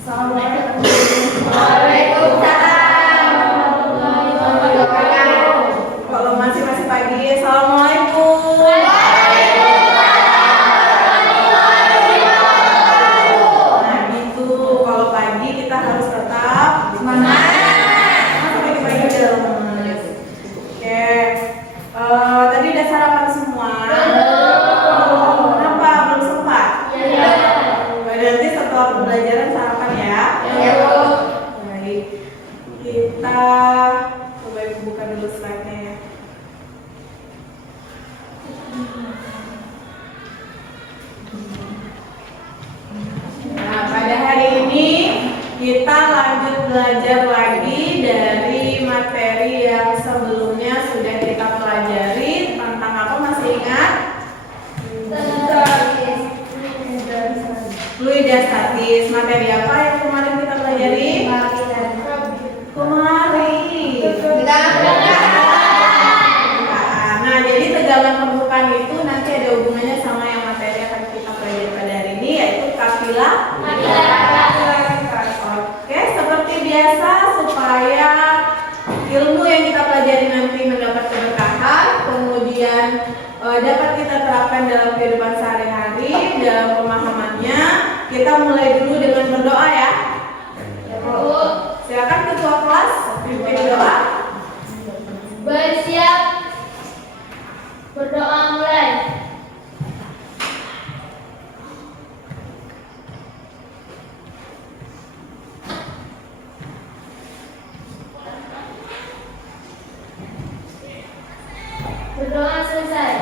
Assalamualaikum. Waalaikumsalam warahmatullahi wabarakatuh. Kalau masih pagi, assalamualaikum. Nah, gitu. Kalau pagi kita harus tetap semangat. Masa pagi-pagi udah lemes. Oke. Tadi udah sarapan semua? Kenapa belum sempat? Berarti setelah pembelajaran sarapan ya? Baik. Kita coba ibu buka dulu slide-nya ya. Nah, pada hari ini kita lanjut belajar lagi dari materi yang sebelumnya sudah kita pelajari tentang apa, masih ingat? Fluida statis. Materi apa yang kemarin kita pelajari? Nah, jadi tegangan permukaan itu nanti ada hubungannya sama yang materi yang akan kita pelajari pada hari ini, yaitu Oke, seperti biasa supaya ilmu yang kita pelajari nanti mendapat keberkahan, kemudian dapat kita terapkan dalam kehidupan sehari-hari, dalam pemahamannya, kita mulai dulu dengan berdoa ya. Silakan ketua kelas pimpin doa. Bersiap. Berdoa mulai. Berdoa selesai.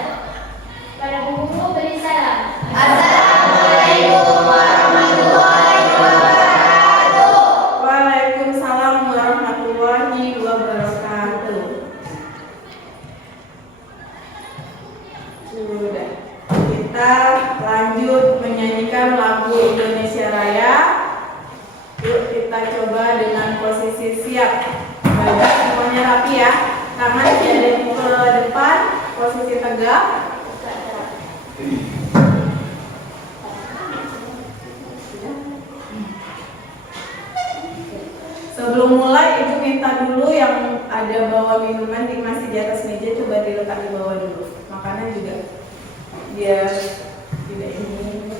Pada bukumu beri salam. Assalamualaikum warahmatullahi wabarakatuh. Waalaikumsalam warahmatullahi wabarakatuh. Sudah. Kita lanjut menyanyikan lagu Indonesia Raya. Yuk kita coba dengan posisi siap. Badan semuanya rapi ya. Tangan ada ke depan, posisi tegak. Sebelum mulai, ibu minta dulu yang ada bawa minuman masih di atas meja, coba diletak di bawah dulu. Makanan juga biar tidak ini.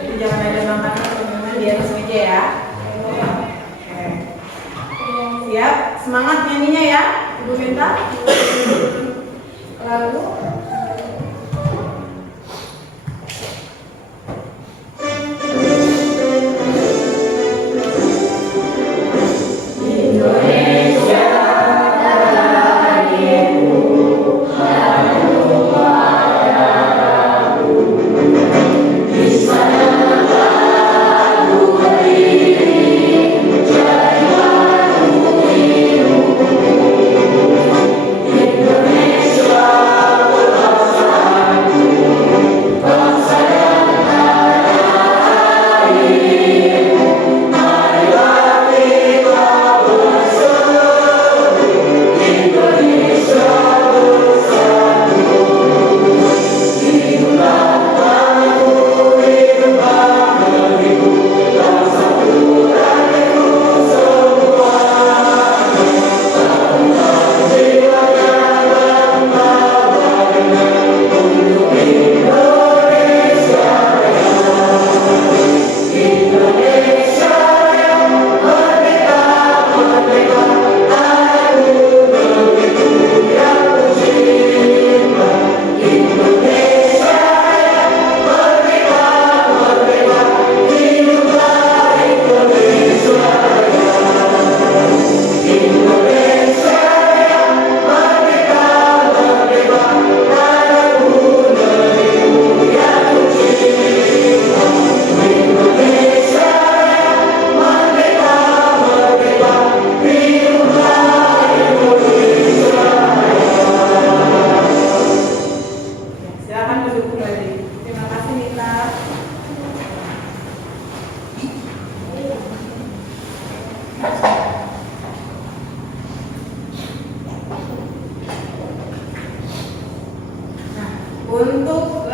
Jadi jangan ada makanan atau minuman di atas meja ya. Oke. Siap? Semangat nyanyinya ya, ibu minta. Lalu Untuk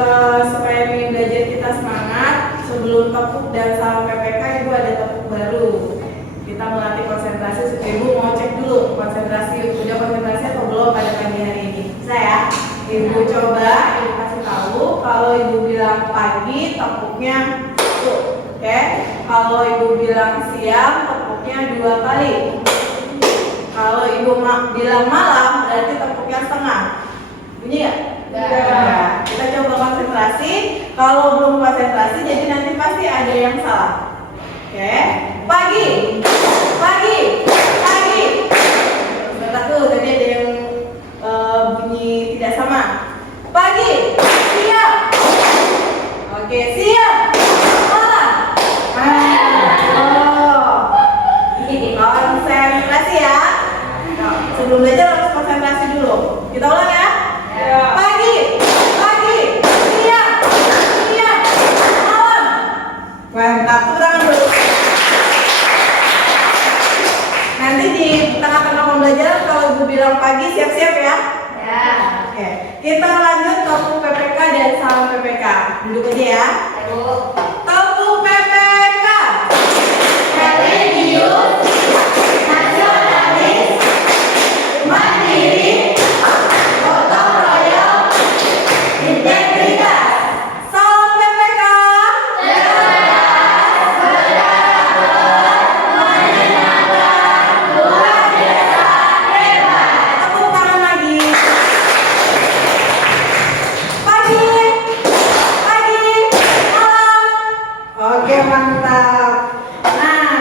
supaya belajar kita semangat, sebelum tepuk dan salam PPK Ibu ada tepuk baru. Kita melatih konsentrasi. Ibu mau cek dulu konsentrasi, udah konsentrasi atau belum pada pagi hari ini. Bisa ya? Ibu coba, Ibu kasih tahu. Kalau Ibu bilang pagi, tepuknya tuh, oke? Kalau Ibu bilang siang, tepuknya 2 kali. Kalau Ibu bilang malam, berarti tepuknya setengah. Bunyi ya? Ya. Kita coba konsentrasi. Kalau belum konsentrasi, jadi nanti pasti ada yang salah. Oke? Pagi, pagi, pagi. Sebentar tuh, tadi ada yang bunyi tidak sama. Pagi, siang. Oke, siang, malam. Konsentrasi ya. Nah, sebelum belajar harus konsentrasi dulu. Kita ulang ya. Pagi, pagi, siang, siang, malam. Mantap, tepuk tangan dulu. Nanti di tengah-tengah pembelajaran kalau Ibu bilang pagi siap-siap ya. Ya. Oke, kita lanjut tepuk PPK dan salam PPK. Duduk aja ya. Tepuk PPK. Religius, nasionalis, mandiri, gotong royong, integritas, Salam PPK. Tepuk tangan lagi. Pagi, pagi, malam. Oke, mantap. Nah,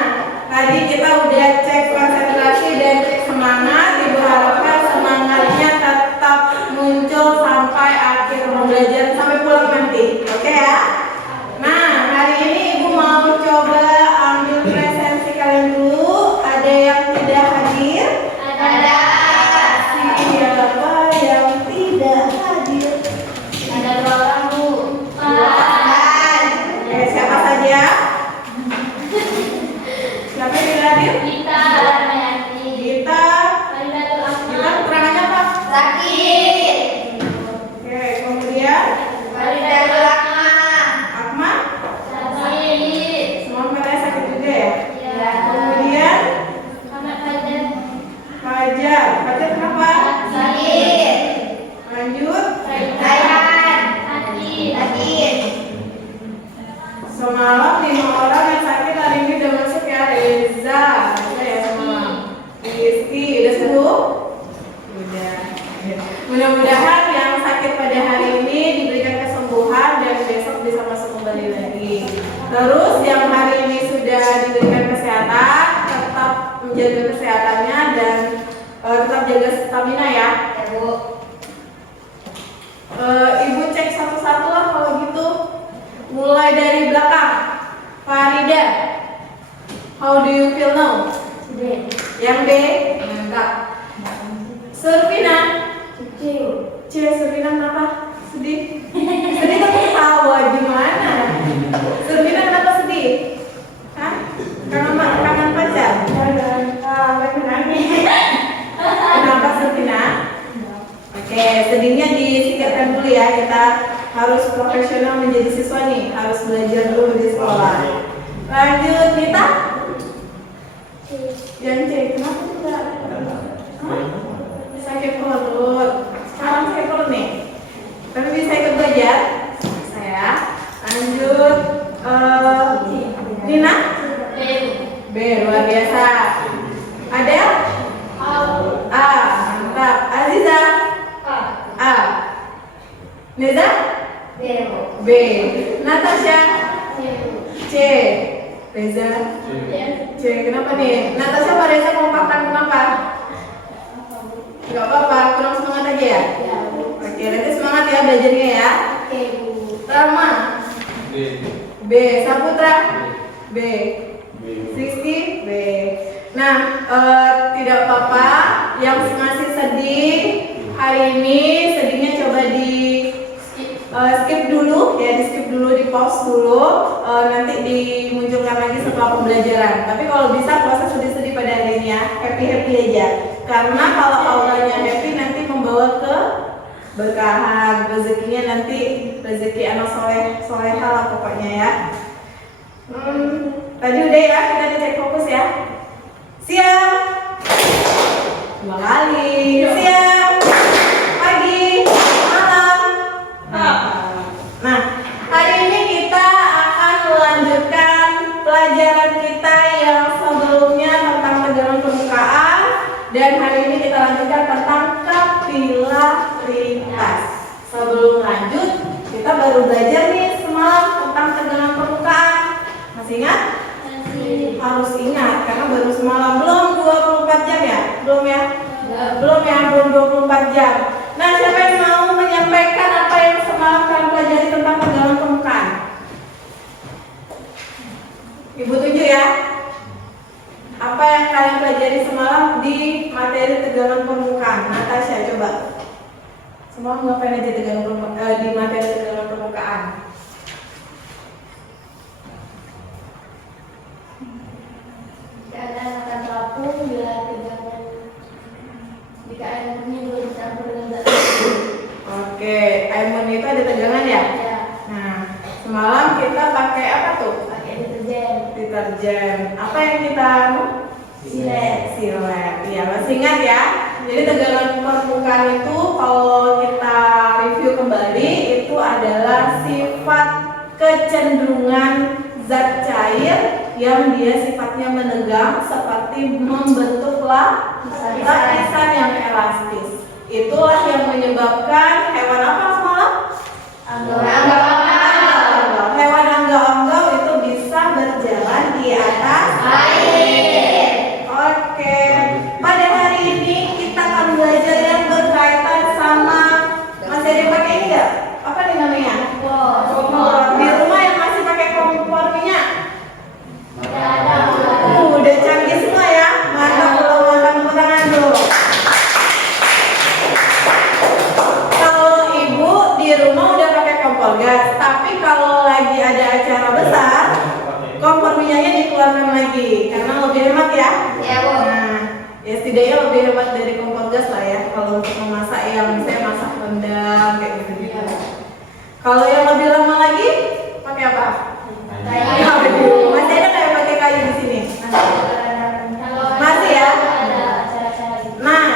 tadi kita udah cek konsentrasi dan cek semangat. Ibu harapkan semangatnya tetap muncul sampai akhir pembelajaran, sampai pulang nanti. Oke ya? Nah, hari ini Ibu mau coba ambil presensi kalian dulu. Ada yang tidak hadir? ada Siapa yang tidak hadir? ada 2 orang Bu. Oke, siapa saja? Siapa yang tidak hadir? Kita Rahmayati, Gita. Faridatul Gita, Akmal, keterangannya apa? Sakit, Oke, kemudian Faridatul Akmal, Akma. Sakit, Semua katanya sakit juga ya? ya. Kemudian Muhammad Fajar, Fajar. Fajar kenapa? sakit, Lanjut. Rayhan, sakit, Semalam 5 orang yang sakit hari ini udah masuk ya. Reza. Reza ya semalam. Rizky, udah sembuh? Udah. Mudah-mudahan yang sakit pada hari ini diberikan kesembuhan dan besok bisa masuk kembali lagi. Terus yang hari ini sudah diberikan kesehatan, tetap menjaga kesehatannya dan tetap jaga stamina ya. Bu. Ibu cek satu-satu lah kalau gitu. Mulai dari belakang. Farida, how do you feel now? Yang B, mantap. Surfina, C, Surfina kenapa? Sedih? Sedih tapi ketawa gimana? Surfina kenapa sedih? Hah? Kangen pacar? Lagi nangis. Kenapa Surfina? Oke, sedihnya disingkirkan dulu ya. Kita harus profesional menjadi siswa nih. Harus belajar dulu di sekolah. Lanjut, Nita. Yang C, kenapa tidak? Hah? Sakit perut. Sekarang sakit perut nih. Tapi bisa ikut belajar. Saya. Lanjut, Nina. B, luar biasa. Adel. A, mantap. Aziza. A. Neza. B. Natasha. C. Reza. C. Kenapa nih? Natasha sama Reza kompakkan kenapa? Gak apa-apa, kurang semangat aja ya? Oke, nanti semangat ya belajarnya ya. Rama. B. Saputra. B. Rizky. B. Nah, tidak apa-apa. Yang masih sedih hari ini, sedihnya coba di skip dulu ya, di skip dulu, di pause dulu, nanti dimunculkan lagi setelah pembelajaran. Tapi kalau bisa puasa sedih-sedih pada hari ini ya, happy aja. Karena kalau auranya happy nanti membawa ke berkahan, rezekinya nanti rezeki anak soleh soleha lah pokoknya ya. Udah ya, kita dicek fokus ya. Siang. 2 kali. Siang. Pagi. Malam. Nah, hari ini kita akan melanjutkan pelajaran kita yang sebelumnya tentang tegangan permukaan, dan hari ini kita lanjutkan tentang kapilaritas. Sebelum lanjut, kita baru belajar nih semalam tentang tegangan permukaan. Masih ingat? Harus ingat karena baru semalam. Belum 24 jam ya? Belum ya? Belum ya, belum 24 jam. Nah, siapa yang mau menyampaikan apa yang semalam kalian pelajari tentang tegangan permukaan? Ibu tunjuk ya. Apa yang kalian pelajari semalam di materi tegangan permukaan? Natasha, coba. Semalam ngapain aja di materi tegangan permukaan? Keadaan akan terapung bila tegangan jika air murni belum dicampur dengan zat lain. Oke, air murni itu ada tegangan ya? Ya, Nah, semalam kita pakai apa tuh? pakai deterjen. Deterjen. Apa yang kita Silet. Silet. Iya, masih ingat ya? Jadi tegangan permukaan itu kalau kita review kembali itu adalah sifat kecenderungan zat cair yang dia sifatnya menegang seperti membentuk lapisan yang elastis. Itulah yang menyebabkan hewan apa semalam? Anggau-anggau. Hewan anggau-anggau itu bisa berjalan di atas air. Oke. Pada hari ini kita akan belajar yang berkaitan sama, masih ada yang pakai ini nggak? Apa nih namanya? Kompor. Di rumah yang masih pakai kompor minyak? Udah canggih semua ya. Mantap, belum makan tepuk tangan dulu. Kalau ibu di rumah udah pakai kompor gas, tapi kalau lagi ada acara besar, kompor minyaknya dikeluarkan lagi karena lebih hemat ya. Ya, Bu. Nah, ya setidaknya lebih hemat dari kompor gas lah ya. Kalau untuk memasak yang misalnya masak rendang kayak gitu. Kalau yang lebih lama lagi pakai apa? Kayu. Masih ada kayak pakai kayu di sini. Masih ya? Ada acara-acara gitu. Nah,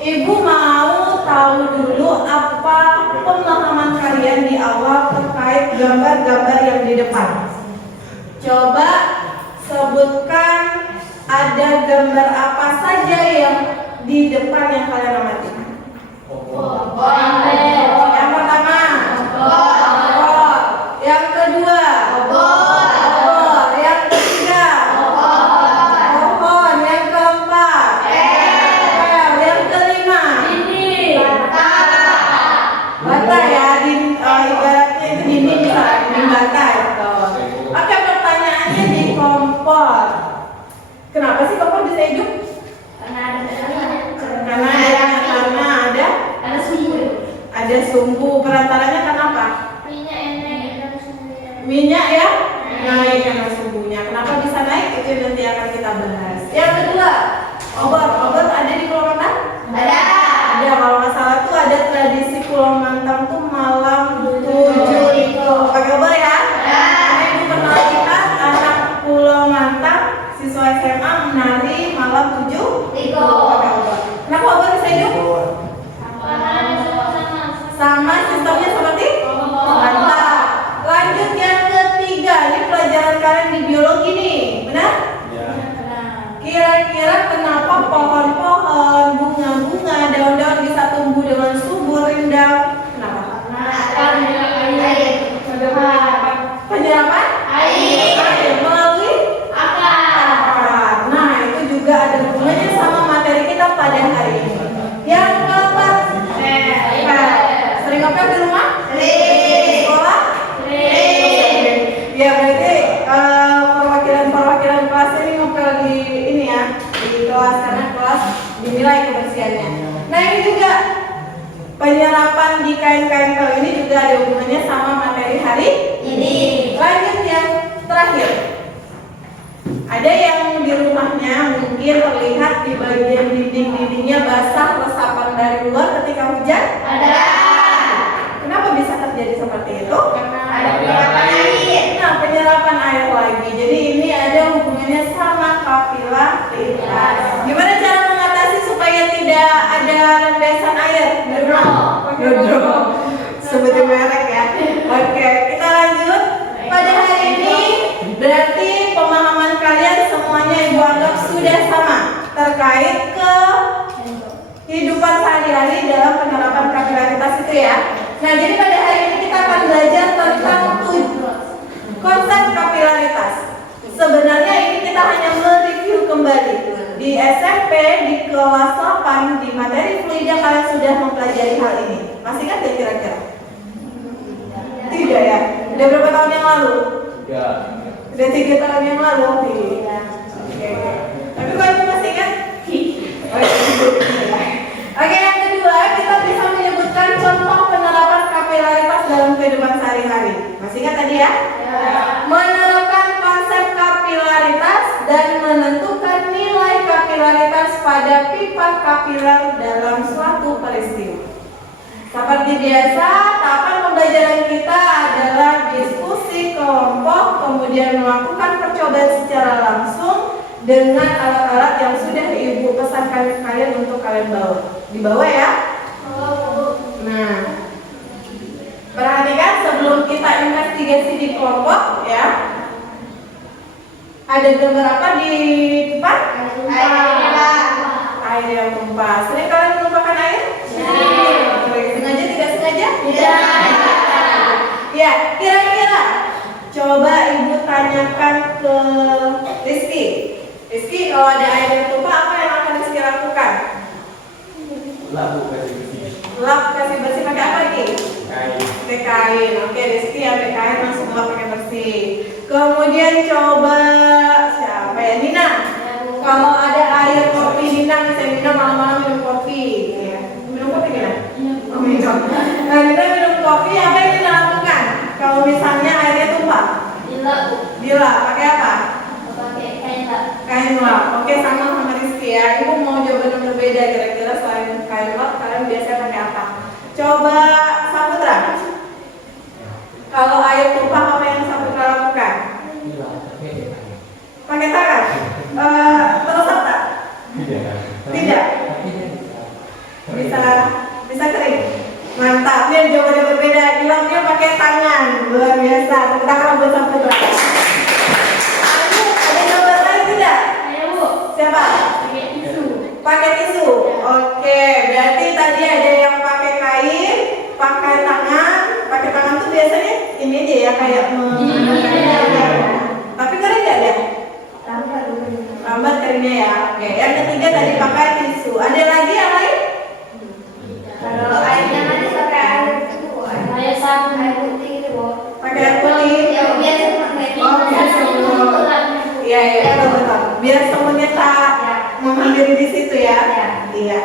ibu mau tahu dulu apa pemahaman kalian di awal terkait gambar-gambar yang di depan. Coba sebutkan ada gambar apa saja yang di depan yang kalian amati. Yang pertama, obor. Yang kedua, obor. Yang ketiga, pohon. Yang keempat, pel. Yang kelima, bata ya. Ibaratnya itu dinding bisa dinding bata gitu. Oke, pertanyaannya di kompor. Kenapa sih kompor bisa hidup? Karena ada sumbu. Perantaranya kenapa? Minyak ya naik karena sumbunya. Kenapa bisa naik? Itu nanti akan kita bahas. Yang kedua, obor ada di Pulau Mantang? Ada. Kalau nggak salah tuh ada tradisi Pulau Mantang tuh malam 7 itu pakai obor ya. Karena ibu pernah lihat anak Pulau Mantang siswa SMA menari malam 7 pakai obor. Kenapa obor bisa hidup? Sama sistemnya seperti mantap. Lanjut yang ketiga, ini pelajaran kalian di biologi nih, benar? Kira-kira kenapa pohon-pohon, bunga-bunga, daun-daun bisa tumbuh dengan subur, rindang? Kenapa? Penyerapan air melalui akar. Nah, itu juga ada hubungannya sama materi kita pada hari ini. Yang keempat, sering ngepel di rumah? Di sekolah? Ya, berarti perwakilan kelas ini ngepel di ini ya, di kelas karena kelas dinilai kebersihannya. Nah, ini juga penyerapan di kain-kain pel ini juga ada hubungannya sama materi hari ini. Lanjut yang terakhir. Ada yang di rumahnya mungkin terlihat di bagian dinding-dindingnya basah resapan dari luar ketika hujan? Ada. Kenapa bisa terjadi seperti itu? Ada penyerapan air. Nah, penyerapan air lagi. Jadi ini ada itu ya. Nah, jadi pada hari ini kita akan belajar tentang konsep kapilaritas. Sebenarnya ini kita hanya mereview kembali. Di SMP, di kelas 8, di materi fluida kalian sudah mempelajari hal ini. Masih kan kira-kira? Tidak ya? Udah berapa tahun yang lalu? Udah 3 tahun yang lalu? Iya. Oke. Tapi kalau masih ingat? Oke, yang kedua kita bisa menyebutkan contoh penerapan kapilaritas dalam kehidupan sehari-hari. Masih ingat tadi ya? Menerapkan konsep kapilaritas dan menentukan nilai kapilaritas pada pipa kapiler dalam suatu peristiwa. Seperti biasa, tahapan pembelajaran kita adalah diskusi kelompok, kemudian melakukan percobaan secara langsung dengan alat-alat yang sudah ibu pesankan kalian untuk kalian bawa. Dibawa ya. Nah, perhatikan sebelum kita investigasi di kelompok ya. Ada gambar apa di depan? Air yang tumpah. Sering kalian menumpahkan air? Sengaja tidak sengaja? Tidak. Ya, kira-kira coba ibu tanyakan ke Rizky. Rizky, kalau ada air yang tumpah, apa yang akan Rizky lakukan? Lap kasih bersih. Lap kasih bersih pakai apa lagi? Kain. Pakai kain. Oke, Rizky pakai kain langsung lap pakai bersih. Kemudian coba siapa ya? Nina. Kalau ada air kopi Nina, misalnya Nina malam-malam minum kopi, ya. Minum kopi Nina? Oh, minum. Nah, Nina minum kopi, apa yang Nina lakukan? Kalau misalnya airnya tumpah? Dilap. Pakai apa? Kain lap. Oke, sama Rizky ya. Ibu mau jawaban yang berbeda kira-kira selain kain lap, kalian biasanya pakai apa? Coba Saputra. Kalau air tumpah, apa yang Saputra lakukan? Pakai tangan. Terus apa? Tidak. Bisa kering. Mantap. Ini jawaban yang berbeda. Dilapnya pakai tangan. Luar biasa. Tepuk tangan buat Saputra. Ada jawaban lain tidak? Siapa? Pakai tisu. Oke, berarti tadi ada yang pakai kain, pakai tangan. Pakai tangan tuh biasanya ini aja ya, kayak tapi kering nggak ya? Lambat keringnya ya. Oke, yang ketiga tadi pakai tisu. Ada lagi yang lain? Kalau airnya nanti pakai air itu, air sabun, air putih gitu, Bu. Pakai air putih. Yang biasa pakai Iya, betul. Biar semuanya tak menghampiri di situ ya. Iya.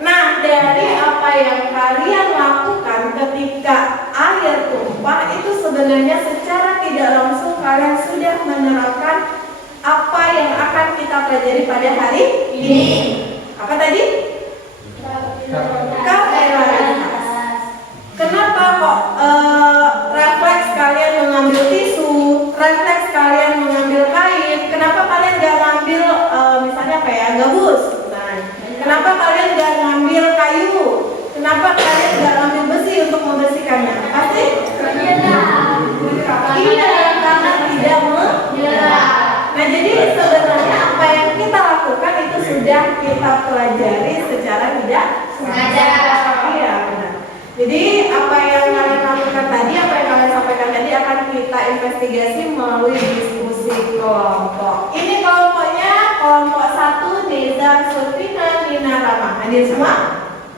Nah, dari apa yang kalian lakukan ketika air tumpah itu sebenarnya secara tidak langsung kalian sudah menerapkan apa yang akan kita pelajari pada hari ini. Apa tadi? Kapilaritas. Kenapa kok refleks kalian mengambil tisu, refleks kalian mengambil kain? Kenapa kalian gak ngambil misalnya apa ya, gabus? Nah, kenapa kalian gak ngambil kayu? Kenapa kalian gak ngambil besi untuk membersihkannya? Pasti? Iya, karena tidak menyerah. Nah, jadi sebenarnya apa yang kita lakukan itu sudah kita pelajari secara tidak sengaja. Iya, benar. Jadi apa yang kalian lakukan tadi, apa yang kalian sampaikan tadi akan kita investigasi melalui diskusi kelompok. Ini kelompoknya kelompok 1 Neza, Surfina, Nina, Rama. Hadir semua?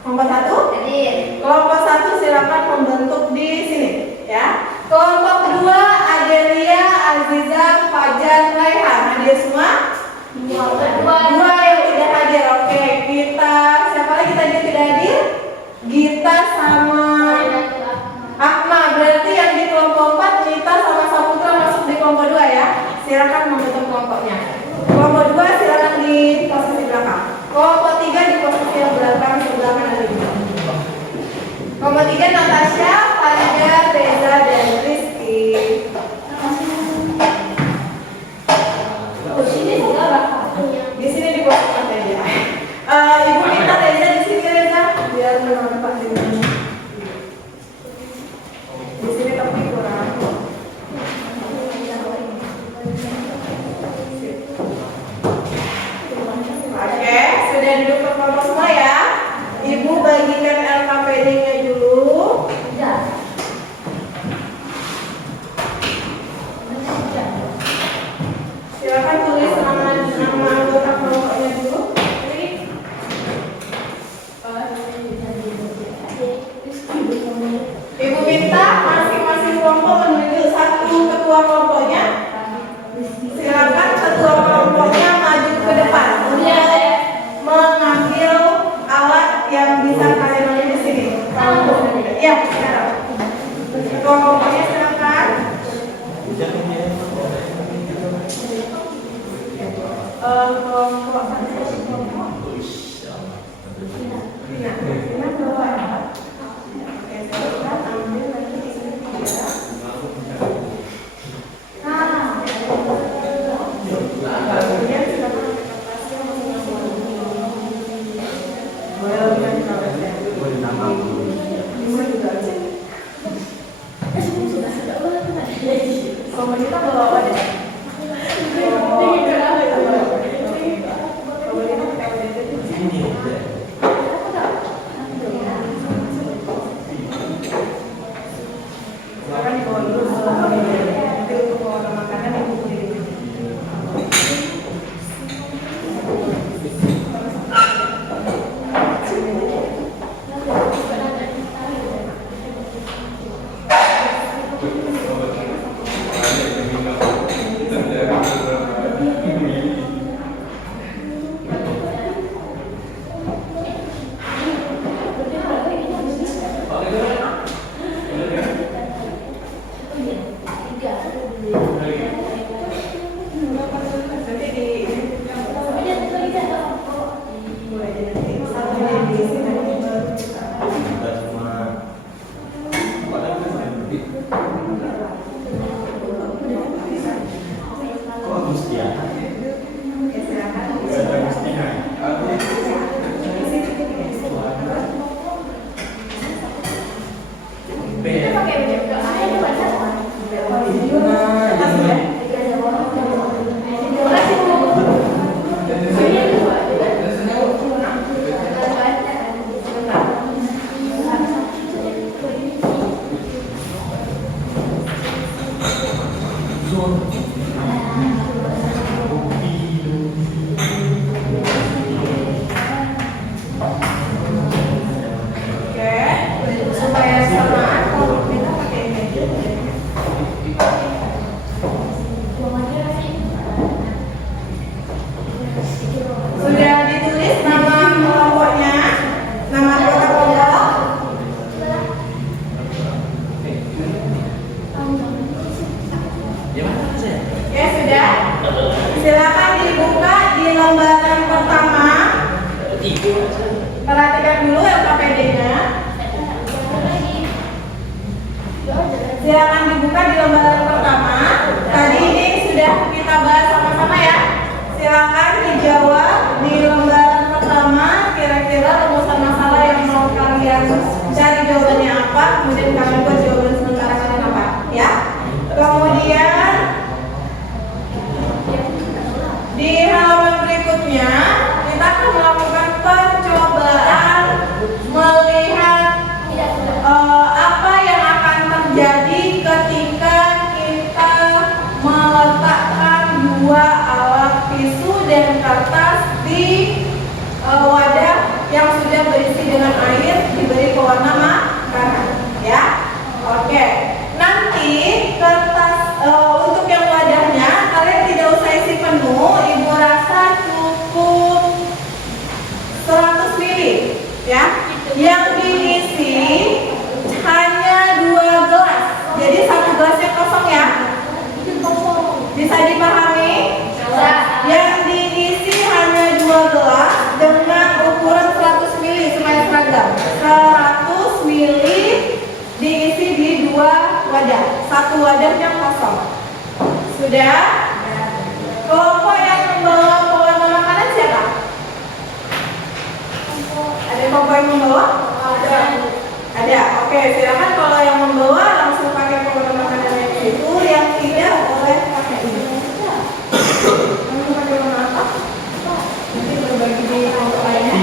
Kelompok 1? Hadir. Kelompok 1 silakan membentuk di sini, ya. Kelompok 2 Adelia, Aziza, Fajar, Raihan. Hadir semua? Dua yang tidak hadir. Oke, kita siapa lagi tadi yang tidak hadir? Gita sama Akma. Berarti yang di kelompok 4 Gita sama Saputra masuk di kelompok 2 ya. Silakan membentuk kelompoknya. Kelompok 2 silakan di posisi belakang. Kelompok 3 di posisi yang belakang sebelah kanan ini. Kelompok 3 Natasha, Fajar, Reza, dan Rizky. Di sini di posisi aja. Ibu minta Reza di sini, Reza, biar bermanfaat di sini. Di sini tapi kurang. Oke, sudah duduk ke kelompok semua ya. Ibu bagikan LKPD-nya dulu. Perhatikan dulu LKPD-nya. Silakan dibuka di lembaran pertama. Tadi ini sudah kita bahas sama-sama ya. Silakan dijawab di lembaran pertama. Kira-kira rumusan masalah yang mau kalian cari jawabannya apa. Kemudian kalian buat jawaban sementara kalian apa, ya. Kemudian di halaman berikutnya kita akan melakukan percobaan melihat apa yang akan terjadi ketika kita meletakkan dua alat tisu dan kertas di wadah yang sudah berisi dengan air diberi pewarna makanan, ya. Oke. Nanti kertas untuk yang wadahnya kalian tidak usah isi penuh, ibu rasa cukup 100 ml, ya. Yang diisi hanya 2 gelas, jadi 1 gelasnya kosong ya. Bisa dipahami? Yang diisi hanya 2 gelas dengan ukuran 100 ml supaya seragam. 100 ml diisi di 2 wadah, 1 wadahnya kosong. Sudah? Kelompok yang membawa pewarna makanan siapa? Ada kelompok yang membawa? Ada. Oke, silakan kalau yang membawa langsung pakai pewarna makanan yang itu, yang tidak boleh pakai ini. Kamu pakai warna apa? Nanti berbagi di kelompok lainnya.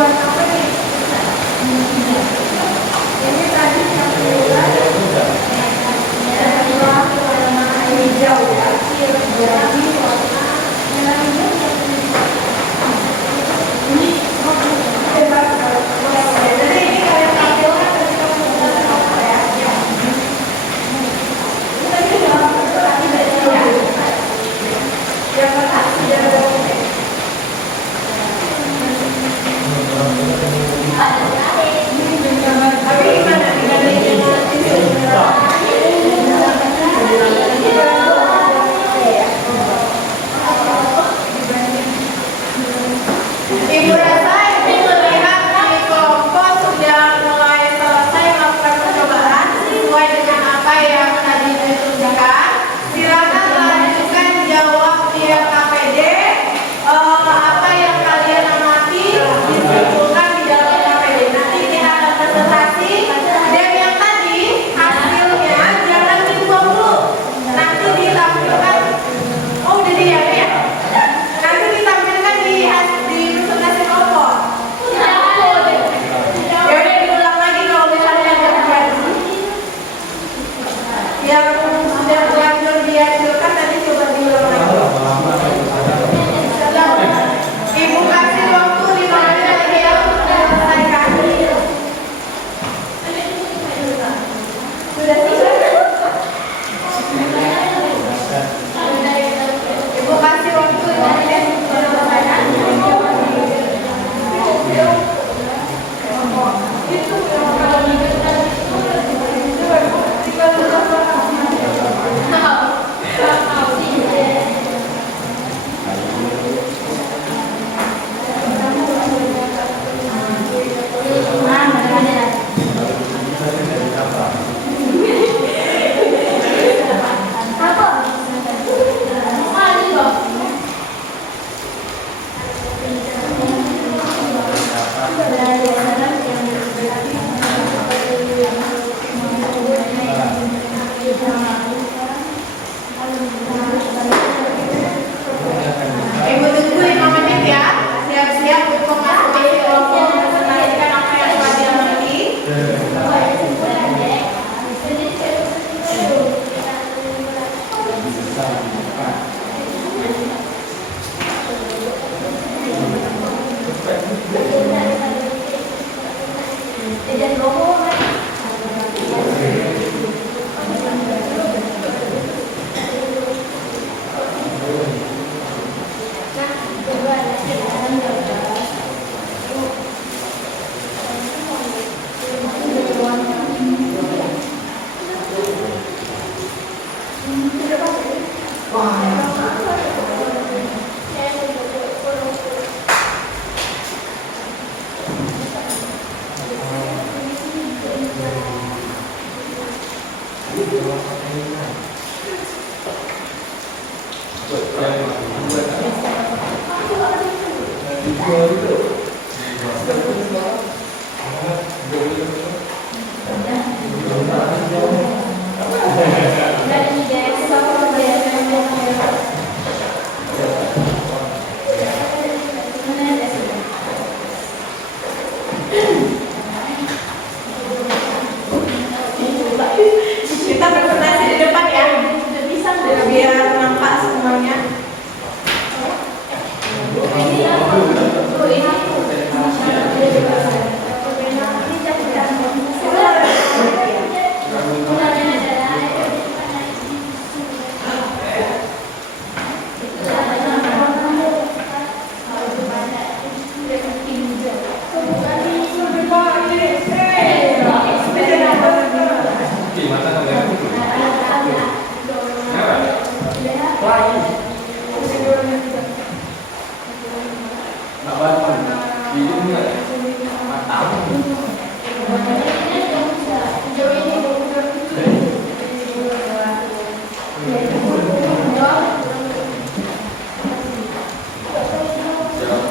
buat apa nih? Ini tadi yang kedua warna hijau ya. Jadi warna merah hijau. Ini bebas. Jadi ini kalian tampilkan ketika menggunakan apa ya? Yang pertama sudah ada. Tapi gimana? Ibu rasa ibu melihat di kelompok sudah mulai selesai melakukan percobaan sesuai dengan apa yang tadi ditunjukkan. Silakan lanjutkan jawab via KPD apa yang kalian amati disimpulkan di dalam KPD. Nanti kita akan presentasi dan yang tadi hasilnya jangan dibuang dulu. Nanti ditampilkan. Oh udah dia ya? Nanti ditampilkan di presentasi kelompok. Ya udah diulang lagi kalau misalnya ada terjadi. Yang sudah terlanjur dihasilkan tadi coba diulang lagi. Ibu kasih waktu 5 menit ya untuk menyelesaikan. Sudah selesai? Ibu kasih waktu 5 menit untuk menyelesaikan. Itu kalau Ibu tunggu 5 menit ya. Siap-siap untuk masuk kelompok presentasikan apa yang telah diamati. Kita presentasi di depan ya, biar nampak semuanya.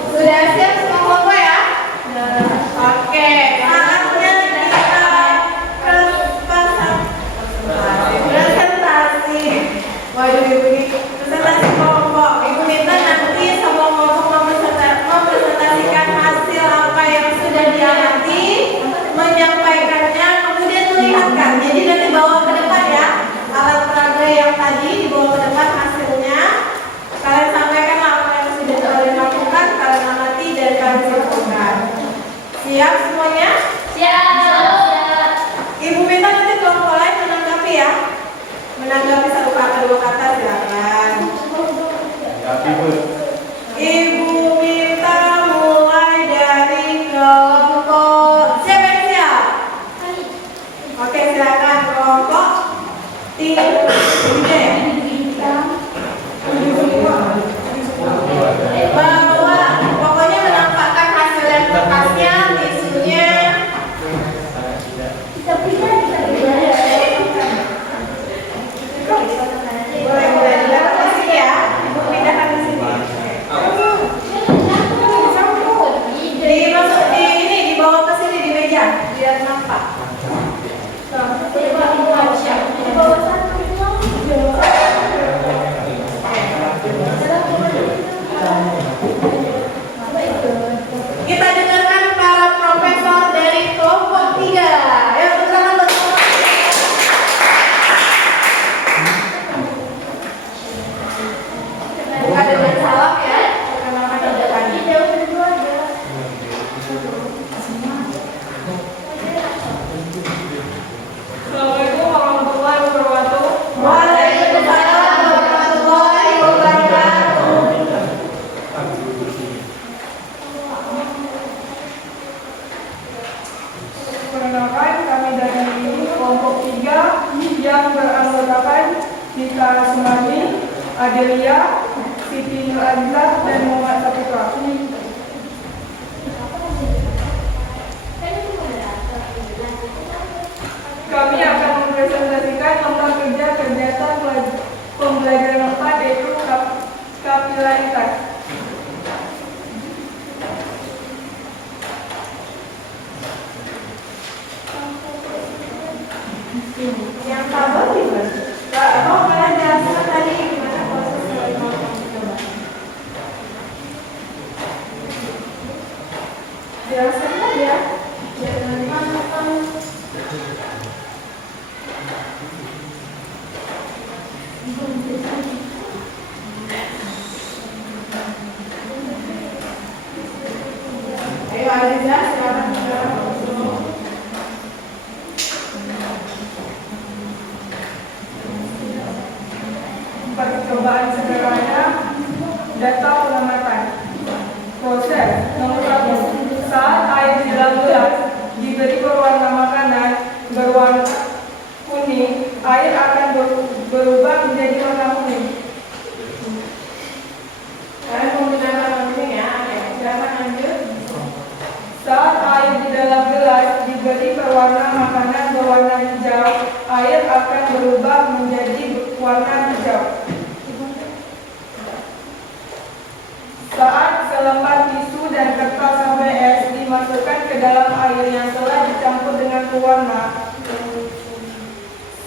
Sudah siap semua kelompok ya? Siap semuanya? Siap. Ibu minta nanti kelompok lain menanggapi ya. Menanggapi satu kata dua kata silakan. Tapi Bu. Ibu minta mulai dari kelompok siapa yang siap? Oke silakan kelompok tiga. Bahwa pokoknya menampakkan hasil yang kertasnya, tisunya. Boleh dilihat di sini ya. Ibu pindahkan di sini. Dimasuk di ini, dibawa ke sini di meja biar nampak. Kita dengarkan para profesor dari kelompok 3. Ayo tepuk tangan buat kelompok 3. Bukan dengan salam ya, perkenalkan diri tadi. Assalamualaikum warahmatullahi wabarakatuh. Waalaikumsalam warahmatullahi wabarakatuh. Perkenalkan kami dari kelompok 3 yang beranggotakan Dika Sumani, Adelia, Siti Nur Azizah, dan Muhammad Saputra. Kami akan mempresentasikan tentang kerja kegiatan pembelajaran 4 yaitu kapilaritas. Yang sabar gimana? Mau kalian jelaskan tadi gimana proses coba? Jelaskan aja ya. Jangan ayo Aliza, silakan. Percobaan sederhana data pengamatan. Proses nomor 1. Saat air di dalam gelas diberi berwarna makanan berwarna kuning, air akan berubah menjadi warna kuning. Kalian menggunakan kuning ya. Oke, silakan lanjut. Saat air di dalam gelas diberi berwarna makanan berwarna hijau, air akan berubah menjadi warna hijau. Saat selembar tisu dan kertas HVS dimasukkan ke dalam air yang telah dicampur dengan pewarna,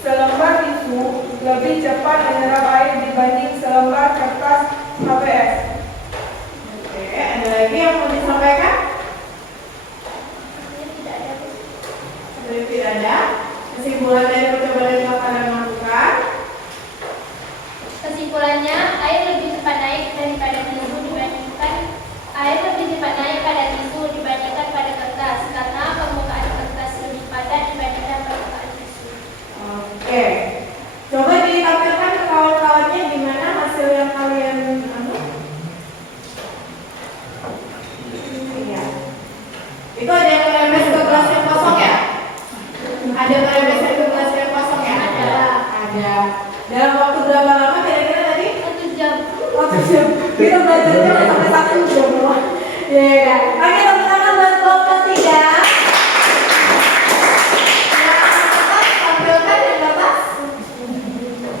selembar tisu lebih cepat menyerap air dibanding selembar kertas HVS. Oke, ada lagi yang mau disampaikan? Dari tidak ada. Kesimpulan dari percobaan yang kalian lakukan. Kesimpulannya, air lebih cepat naik daripada tisu dibandingkan pada kertas karena permukaan kertas lebih padat dibandingkan permukaan tisu. Oke. Coba ditampilkan ke kawan-kawannya gimana hasil yang kalian Iya. Itu ada yang merembes ke gelas yang kosong ya? Ada yang merembes ke gelas yang kosong ya? Ada. Dalam waktu berapa lama kira-kira tadi? 1 jam. Oh, 1 jam. Kita belajarnya sampai 1 jam loh. Iya. Oke, tepuk tangan buat kelompok 3. Tampilkan yang kertas.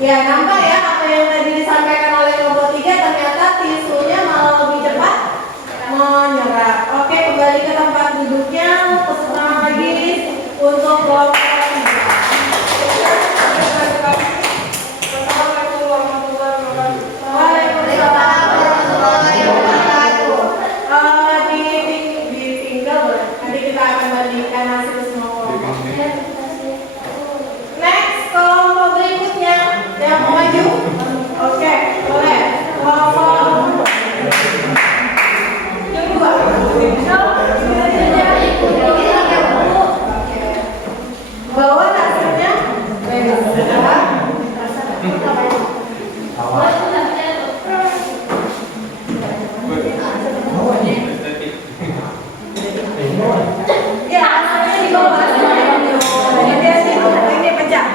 Ya, nampak ya apa yang tadi disampaikan oleh kelompok 3, ternyata tisunya malah lebih cepat menyerap. Oke, kembali ke tempat duduknya. Tepuk tangan lagi untuk kelompok 3. Assalamualaikum warahmatullahi wabarakatuh. Waalaikumsalam warahmatullahi wabarakatuh. Ditinggal boleh. Nanti kita akan bandingkan hasil semua kelompok. Next, kelompok berikutnya yang mau maju. Oke, boleh. Kelompok yang 2. Ya, asalnya di bawah. Bagian situ, ini pecah.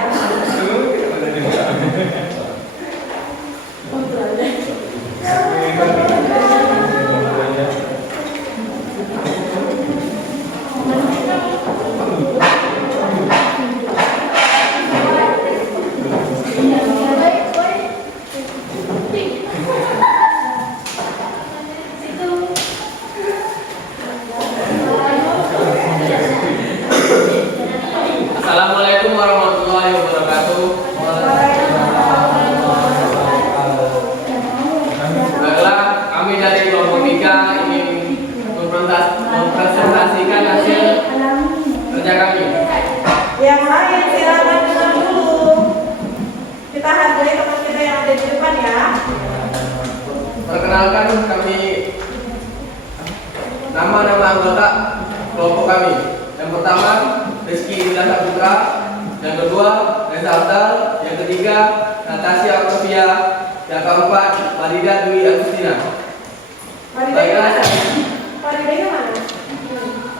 Assalamualaikum warahmatullahi wabarakatuh. Baiklah, kami dari kelompok 3 ingin mempresentasikan hasil kerja kami. Yang lain silakan dengar dulu. Kita hargai teman kita yang ada di depan ya. Perkenalkan kami nama-nama anggota kelompok kami. Yang pertama Rizky Indah Saputra, yang kedua Reza Abdal, yang ketiga Natasha Octavia, yang keempat Farida Dwi Agustina. Baiklah, Faridanya mana?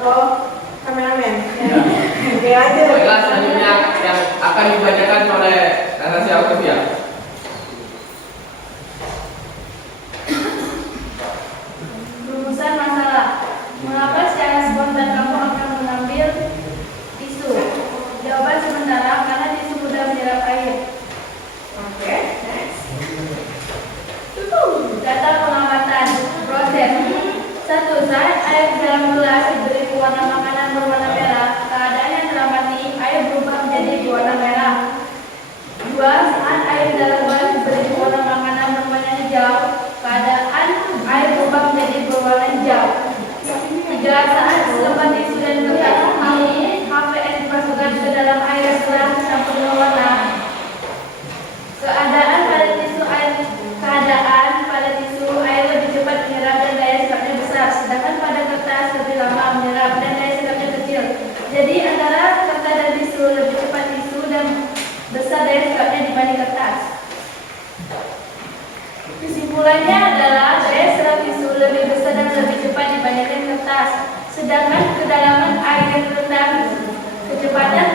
Oh, kameramen. Oke, lanjut. baiklah selanjutnya yang akan dibacakan oleh Natasha Octavia. Rumusan masalah. Mengapa secara spontan kamu akan mengambil tisu? Jawaban sementara karena tisu mudah menyerap air. Oke, next. Data pengamatan. Proses. 1. Saat air di dalam gelas diberi pewarna makanan berwarna merah, keadaan yang teramati air berubah menjadi berwarna merah. 2. Saat air di dalam gelas diberi pewarna makanan berwarna hijau, keadaan air berubah menjadi berwarna hijau. 3. Saat selembar tisu dan kertas HVS dimasukkan ke dalam air setelah dicampur dengan warna, keadaan pada tisu air lebih cepat menyerap dan daya serapnya besar, sedangkan pada kertas lebih lama menyerap dan daya serapnya kecil. Jadi antara kertas dan tisu lebih cepat tisu dan besar daya serapnya dibanding kertas. Kesimpulannya adalah daya serap tisu lebih besar dan lebih cepat dibandingkan kertas, sedangkan kedalaman air yang rendah kecepatan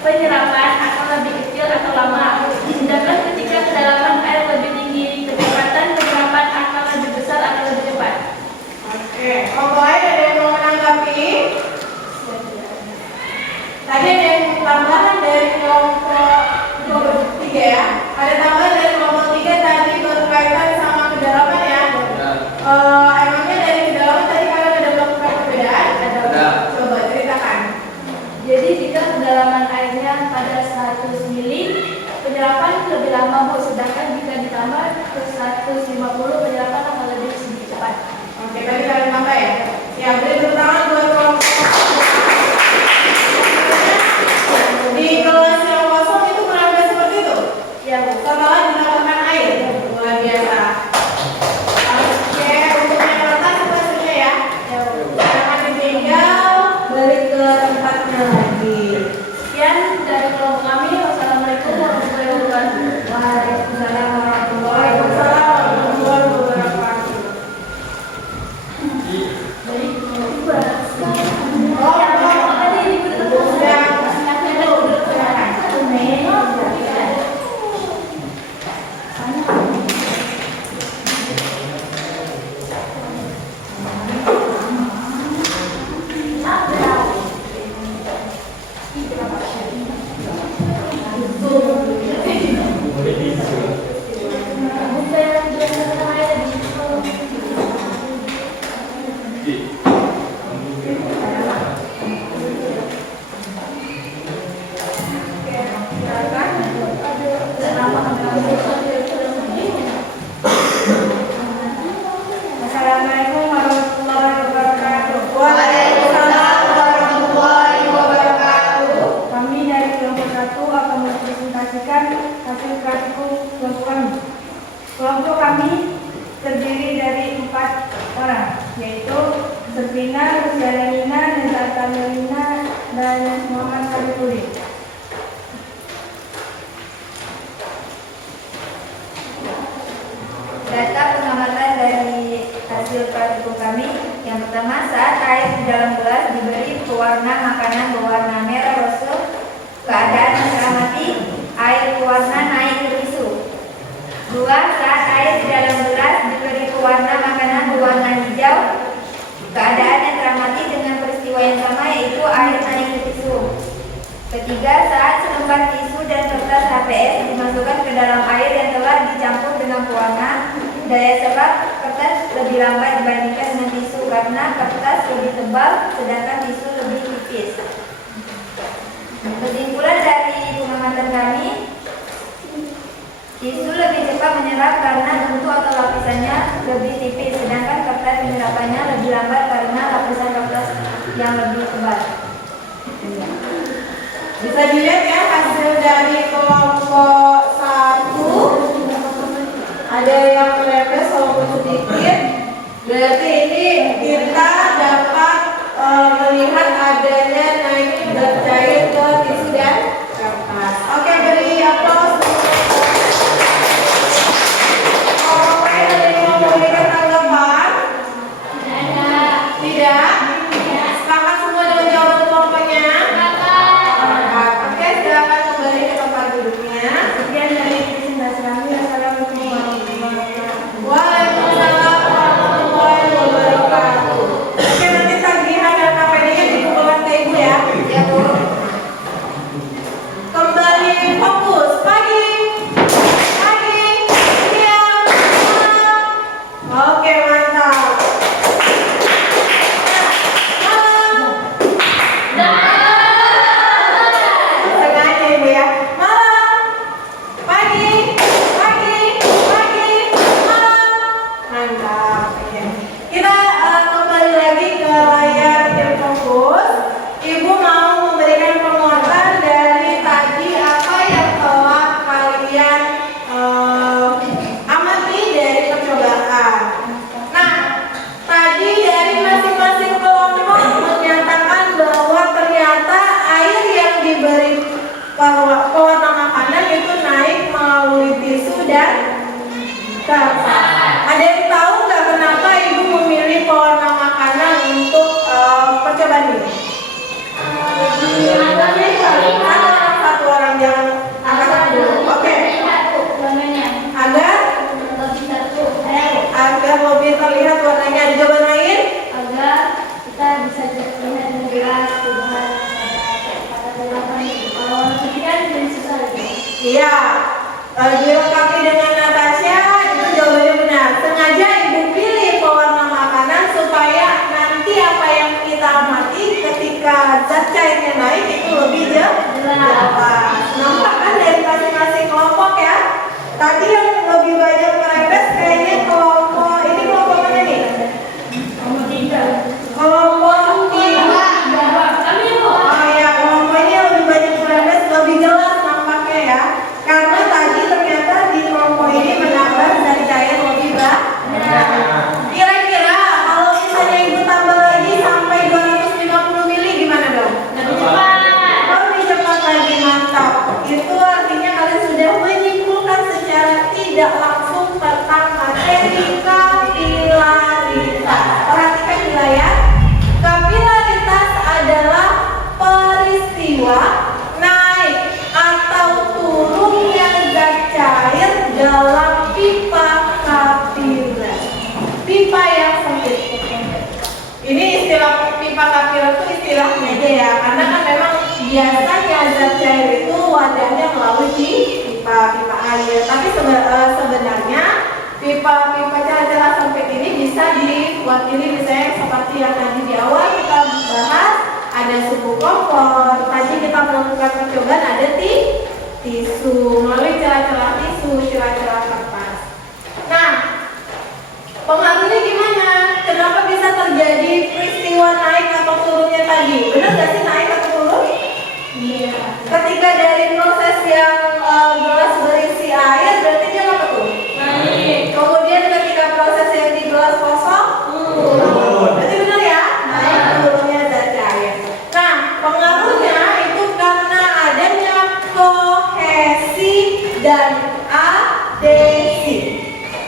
penyerapan akan lebih kecil atau lama. Sedangkan ketika kedalaman air lebih tinggi, kecepatan penyerapan akan lebih besar atau lebih cepat. Oke, kelompok lain ada yang mau menanggapi? Tadi ada yang tambahan dari kelompok 3 ya. Ada tambahan dari kelompok 3 tadi berkaitan sama kedalaman ya. Emangnya dari kedalaman tadi kalian ada melakukan perbedaan? Ada. Coba ceritakan. Jadi jika kedalaman airnya pada 100 mili, penyerapan lebih lama Bu, sedangkan jika ditambah ke 150, penyerapan akan lebih sedikit cepat. Oke, tadi kalian tambah ya. Ya, beri tepuk tangan buat kelompok. Di kelas yang kosong itu pernah ada seperti itu? Ya Bu. Setelah ditambahkan air, luar biasa. Oke, untuk yang kertas itu hasilnya ya. Ya Bu. Jangan ditinggal, balik ke tempatnya lagi. Sekian dari kelompok kami. Wassalamualaikum warahmatullahi wabarakatuh. Waalaikumsalam warahmatullahi wabarakatuh. Dari kelompok 2. gelas diberi pewarna makanan berwarna merah rose. Keadaan mengamati air pewarna naik ke tisu. 2. Saat air di dalam gelas diberi pewarna makanan berwarna hijau. Keadaan yang teramati dengan peristiwa yang sama, yaitu air naik ke tisu. Ketiga, saat selembar tisu dan kertas HPS dimasukkan ke dalam air yang telah dicampur dengan pewarna, daya serap kertas lebih lambat dibandingkan dengan tisu karena kertas lebih tebal sedangkan tisu lebih tipis. Kesimpulan dari pengamatan kami, tisu lebih cepat menyerap karena bentuk atau lapisannya lebih tipis, sedangkan kertas penyerapannya lebih lambat karena lapisan kertas yang lebih tebal. Bisa dilihat ya hasil dari kelompok 1. Ada yang merembes walaupun sedikit. Berarti ini kita dapat melihat adanya naik zat cair ke tisu dan kertas. Oke, beri aplaus. Kelompok lain ada yang mau memberikan tanggapan? Tidak? Sepakat semua dengan jawaban kelompoknya? Oke, silakan kembali ke tempat duduknya. Sekian dari presentasi kami. Assalamualaikum warahmatullahi wabarakatuh. Waalaikumsalam warahmatullahi wabarakatuh. Oke, nanti tagihan dan KPD-nya dikumpulkan ke ibu ya. Ya, Bu. Kembali fokus. Pagi, siang, malam. Oke, mantap. Sengaja ibu ya. Malam, pagi, malam. Mantap. Oke. Kita kembali lagi ke layar tim fokus. Ibu mau memberikan penguatan dari tadi apa yang telah kalian amati dari percobaan. Nah, tadi dari masing-masing kelompok menyatakan bahwa ternyata air yang diberi pewarna makanan itu naik melalui tisu dan kertas. Ada yang tahu nggak kenapa ibu memilih pewarna makanan untuk percobaan ini? Satu orang jangan angkat dulu. Oke. Agar lebih terlihat warnanya. Ada jawaban lain? Agar kita bisa lihat dengan jelas perubahan pada telapan. Kalau warna putih kan jadi susah gitu. Iya. Dilengkapi dengan Natasha, itu jawabannya benar. Sengaja ibu pilih pewarna makanan supaya nanti apa yang kita amati ketika zat cairnya naik itu lebih jelas. Nampak kan dari masing-masing kelompok ya? Tadi yang lebih banyak merembes kayaknya kelompok ini, kelompok mana nih? Nomor 3. Kelompok 3. Oh ya, kelompok ini yang lebih banyak merembes, lebih jelas nampaknya ya. Karena tadi ternyata di kelompok ini menambah zat cair lebih banyak. Kira-kira kalau misalnya ibu tambah lagi sampai 250 mili gimana dong? Oh, lebih cepat lagi, mantap. Itu artinya kalian sudah menyimpulkan secara tidak langsung tentang materi kapilaritas. Perhatikan wilayah. Kapilaritas adalah peristiwa naik atau turunnya zat cair dalam pipa kapiler. Pipa yang sempit. Ini istilah pipa kapiler itu istilahnya aja ya, karena kan memang biasanya zat cair itu wadahnya melalui pipa air. Tapi sebenarnya pipa celah-celah sempit ini bisa diwakili misalnya seperti yang tadi di awal kita bahas, ada suhu kompor. Tadi kita melakukan percobaan ada tisu melalui celah-celah tisu, celah-celah kertas. Nah, pengaruhnya gimana? Kenapa bisa terjadi peristiwa naik atau turunnya tadi? Benar nggak sih naik atau turun? Iya. Ketika dari proses yang gelas berisi air, berarti dia apa tuh? Naik. Kemudian ketika proses yang di gelas kosong, turun. Berarti benar ya? Naik turunnya zat cair. Nah, pengaruhnya itu karena adanya kohesi dan adesi.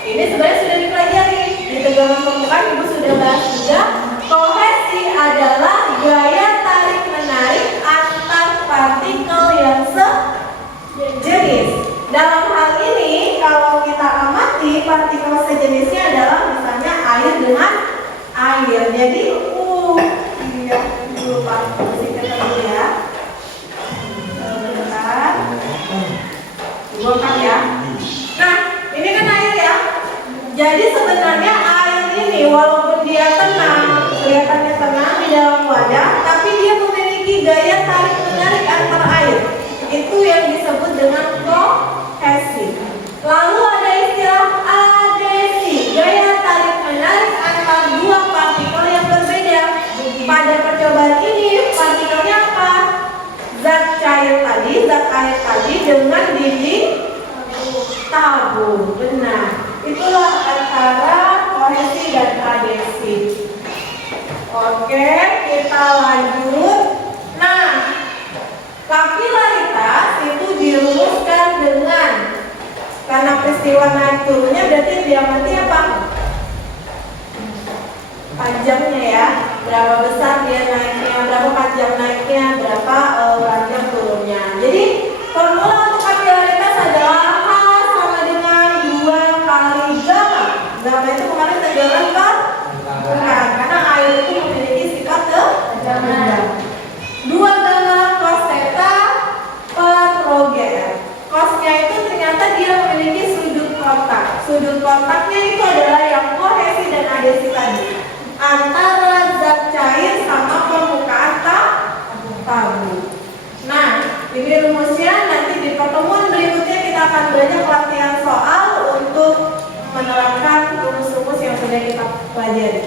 Ini sebenarnya sudah dipelajari di tegangan permukaan, ibu sudah bahas juga. Kohesi adalah gaya tarik menarik antar partikel yang sejenis. Dalam hal ini kalau kita amati partikel sejenisnya adalah misalnya air dengan air. Jadi iya lupa bersihkan dulu ya. Bentar. Buangkan ya. Nah, ini kan air ya. Jadi sebenarnya air ini walaupun dia tenang, kelihatannya tenang di dalam wadah, tapi dia memiliki gaya tarik menarik antar air. Itu yang disebut dengan kohesi. Lalu ada istilah adesi, gaya tarik menarik antar dua partikel yang berbeda. Pada percobaan ini partikelnya apa? Zat cair tadi, zat air tadi dengan dinding tabung. Benar. Itulah antara kohesi dan adesi. Oke, kita lanjut. Nah, kapilaritas itu dirumuskan dengan, karena peristiwa naik turunnya berarti diamati apa? Panjangnya ya, berapa besar dia naiknya, berapa panjang naiknya, berapa panjang turunnya. Jadi formula untuk kapilaritas adalah H sama dengan 2 kali gamma. Gamma itu kemarin tegangan kan? Bukan, karena air itu memiliki sifat tegangan. 2 gamma cos theta per rho GR. Cosnya itu ternyata dia memiliki sudut kontak. Sudut kontaknya itu adalah yang kohesi dan adesi tadi, antara zat cair sama permukaan tabung. Nah, ini rumusnya. Nanti di pertemuan berikutnya kita akan belajar latihan soal untuk menerapkan rumus-rumus yang sudah kita pelajari.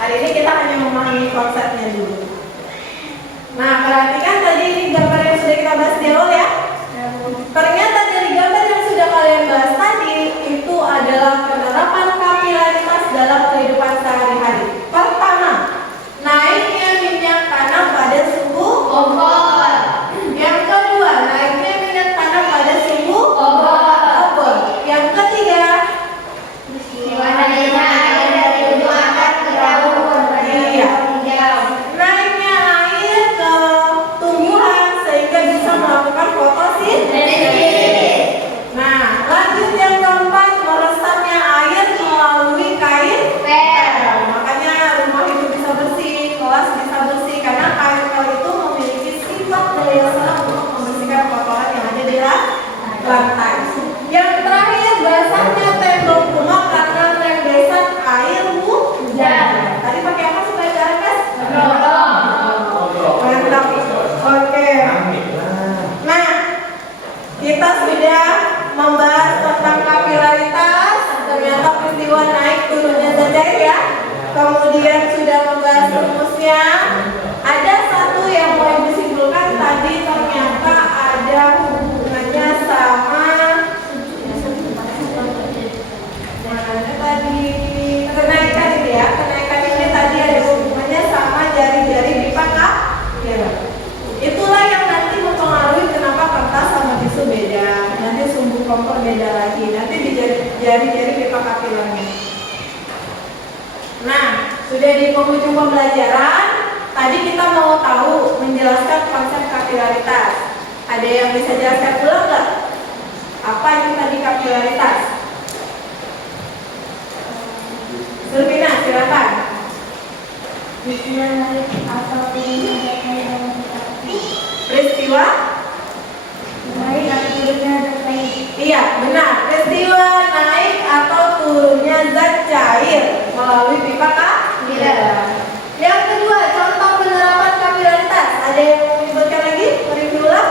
Hari ini kita hanya memahami konsepnya dulu. Nah, perhatikan tadi ini gambar yang sudah kita bahas di awal ya. Ternyata dari gambar yang sudah kalian bahas tadi itu adalah penerapan kapilaritas dalam kehidupan sehari-hari. Pertama, naiknya minyak tanah pada suhu Kompor. Yang kedua, naiknya minyak tanah pada suhu obor. Yang ketiga, Warnanya air dari ujung atas ke daun Iya. naiknya air ke tumbuhan sehingga bisa melakukan fotosintesis. Nah, lanjut yang keempat, meresapnya air melalui kain pel. Makanya rumah itu bisa bersih, kelas bisa bersih, karena kain pel itu memiliki sifat daya serap untuk membersihkan kotoran yang ada di lantai. Yang terakhir, basahnya tembok rumah karena rembesan air hujan. Tadi pakai apa supaya gak rembes? Mantap. Oke. Nah, kita sudah membahas tentang kapilaritas. Ternyata peristiwa naik turunnya zat cair ya. Kemudian sudah membahas rumusnya. Ada satu yang mau disimpulkan tadi, ternyata ada hubungannya sama mana tadi kenaikan ini ya. Kenaikan ini tadi ada hubungannya sama jari-jari pipa kapil. Itulah yang nanti mempengaruhi kenapa kertas sama tisu beda. Nanti sumbu kompor beda lagi. Nanti di jari-jari pipa kapilernya. Nah, sudah di penghujung pembelajaran. Tadi kita mau tahu menjelaskan konsep kapilaritas. Ada yang bisa jelaskan ulang nggak? Apa itu tadi kapilaritas? Sulfina, silakan. Peristiwa naik atau turunnya zat cair dalam api. Peristiwa? Naik atau turunnya zat cair. Iya, benar. Peristiwa naik atau turunnya zat cair melalui pipa kapiler. Yang kedua, contoh penerapan kapilaritas. Ada yang mau menyebutkan lagi? Review ulang.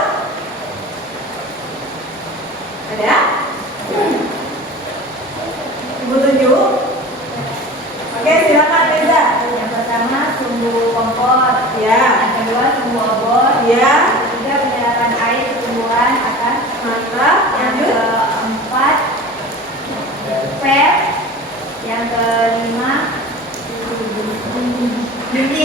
Ada? Ibu tunjuk. Oke, silakan Reza. Yang pertama sumbu kompor. Ya. Yang kedua sumbu obor. Ya. Yang ketiga penyerapan air ke tumbuhan atas. Mantap. Yang Lanjut. keempat pel. Yang kelima dinding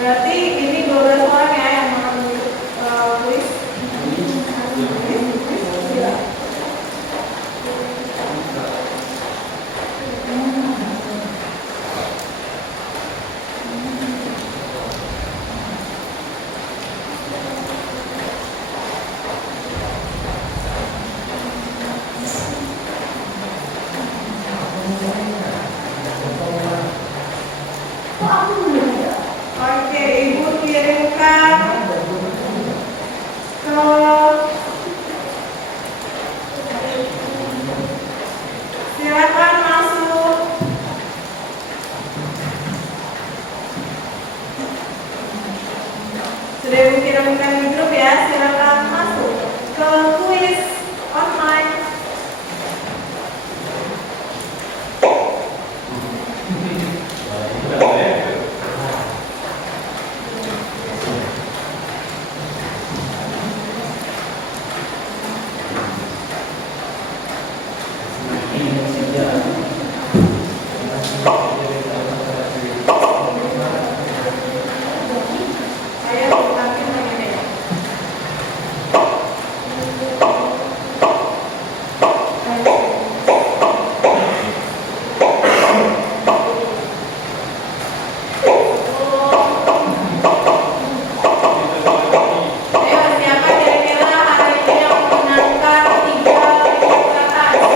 Berarti ini 12 orang ya yang akan mengikuti kuis. Iya. Oke, Ibu kirimkan ke silakan masuk. Sudah Ibu kirimkan di grup ya, silakan masuk ke kuis online. Saya bukain lagi deh. Ayo, siapa kira-kira hari ini yang memenangkan 3 ribu ke atas?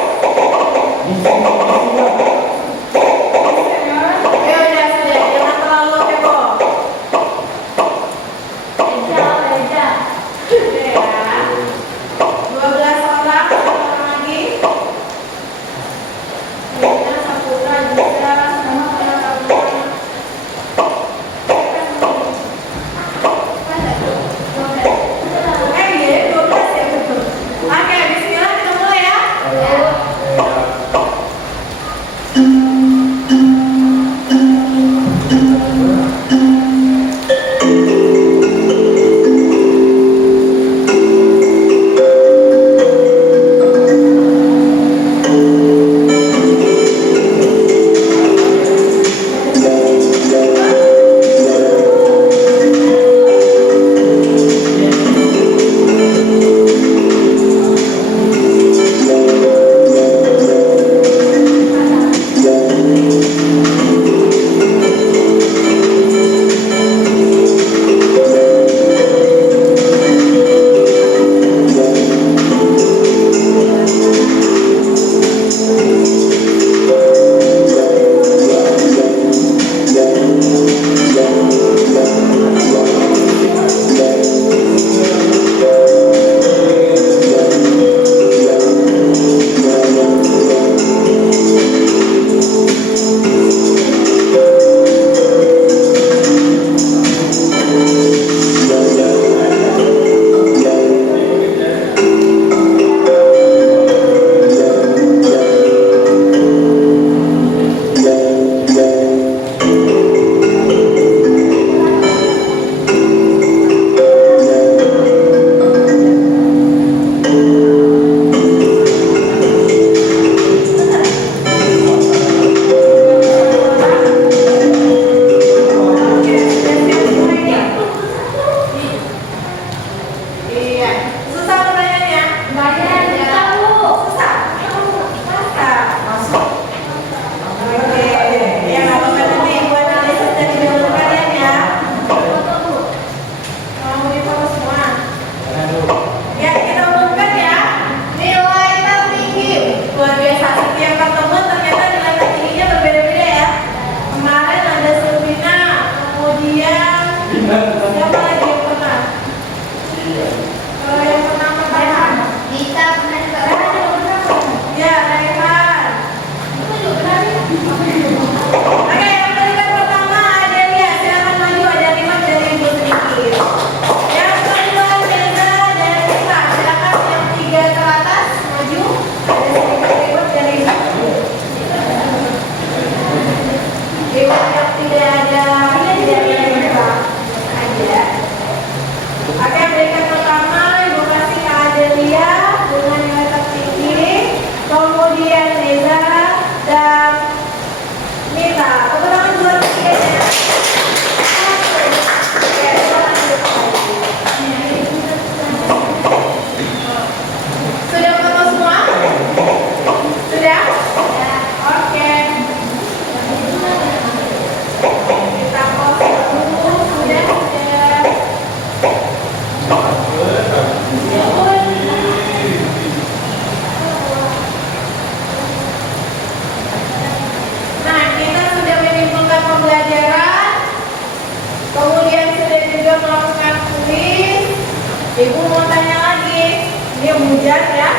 Ibu mau tanya lagi. Ini hujan ya.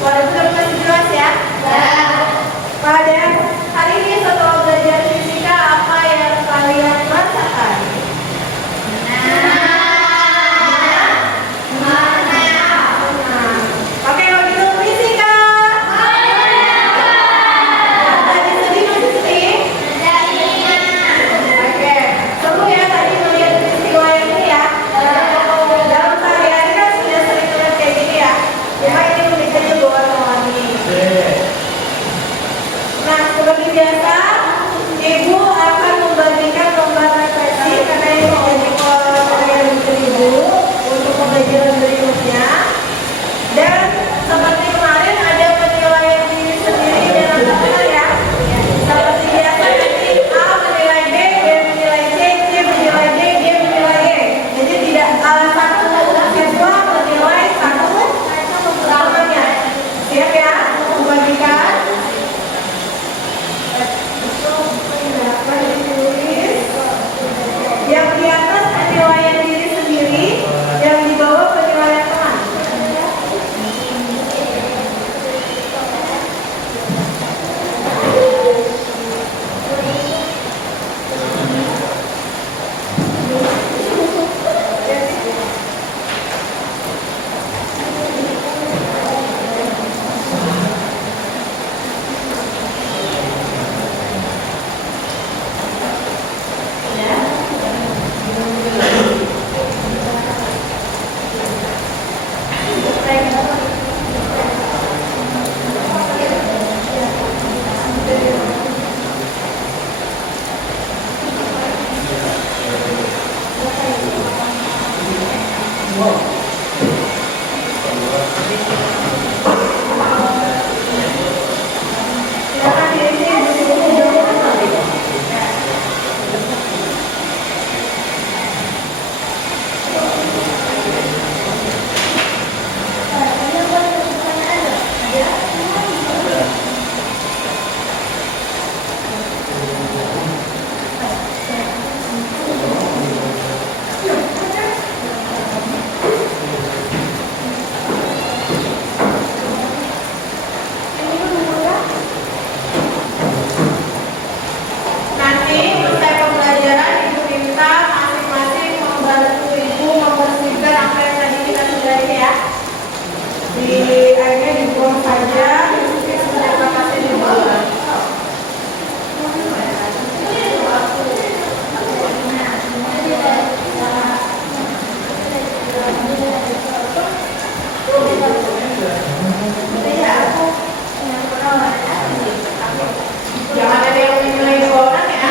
Suara itu udah masih jelas ya? Pada hari ini setelah belajar fisika, apa yang kalian rasakan? Pakai lagi dulu fisika. Tadi sedih masih sedih? Oke, seru ya tadi melihat peristiwa yang ini ya. Dalam sehari-hari kan sudah sering lihat kayak gini ya. Cuma ini unik aja buat lagi. Nah, seperti biasa, Ibu akan membagikan lembar refleksi karena ini menjadi pembelajaran Ibu untuk pembelajaran berikutnya. Dan seperti kemarin ada penilaian diri sendiri dan teman-teman ya. Seperti biasa nanti A menilai B, B menilai C, C menilai D, D menilai E. Jadi tidak satu siswa menilai satu temannya. Siap ya? Membagikan. Yang di atas penilaian diri sendiri, yang di bawah penilaian teman. Silakan diisi buku-buku. Nanti selesai pembelajaran Ibu minta masing-masing membantu Ibu membersihkan apa yang tadi kita sudah ini ya. Di airnya dibuang saja, sudah kasih dibuang. Jangan ada yang menilai dua orang ya.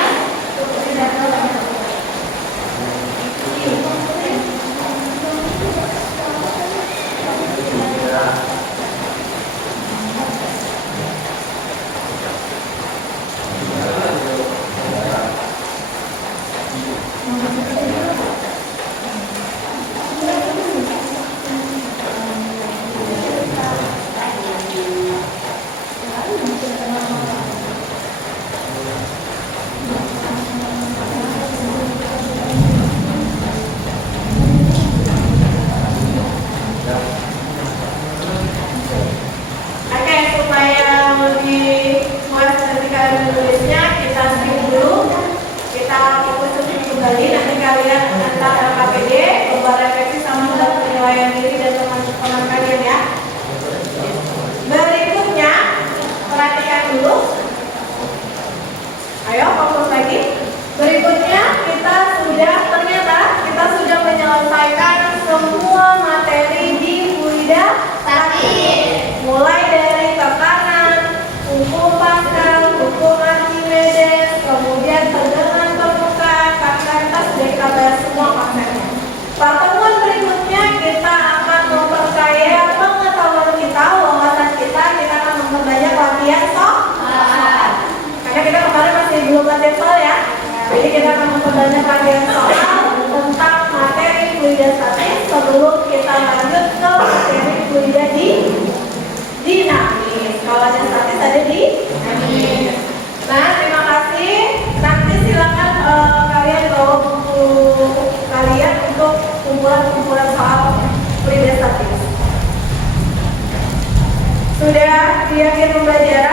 Oke, supaya lebih puas ketika menulisnya, kita skip dulu. Kita fokus kembali. Nanti kalian antar LKPD, lembar refleksi sama lembar penilaian diri dan teman-teman kalian ya. Berikutnya, perhatikan dulu. Ayo fokus lagi. Berikutnya ternyata kita sudah menyelesaikan semua materi di Fluida Statik. Mulai dari tekanan, hukum Pascal, hukum Archimedes, kemudian tegangan permukaan, kakalitas, DKBS, semua konsepnya. Pertemuan berikutnya kita akan memperkaya pengetahuan kita, wawasan kita akan memperbanyak latihan soal. Karena kita kemarin masih belum latihan soal ya. Jadi kita akan memperbanyak latihan soal tentang materi fluida statis sebelum kita lanjut ke materi fluida dinamis. Kalau ada statis ada dinamis. Nah, terima kasih. Nanti silakan kalian bawa buku kalian untuk kumpulan-kumpulan soal Sudah yakin pembelajaran?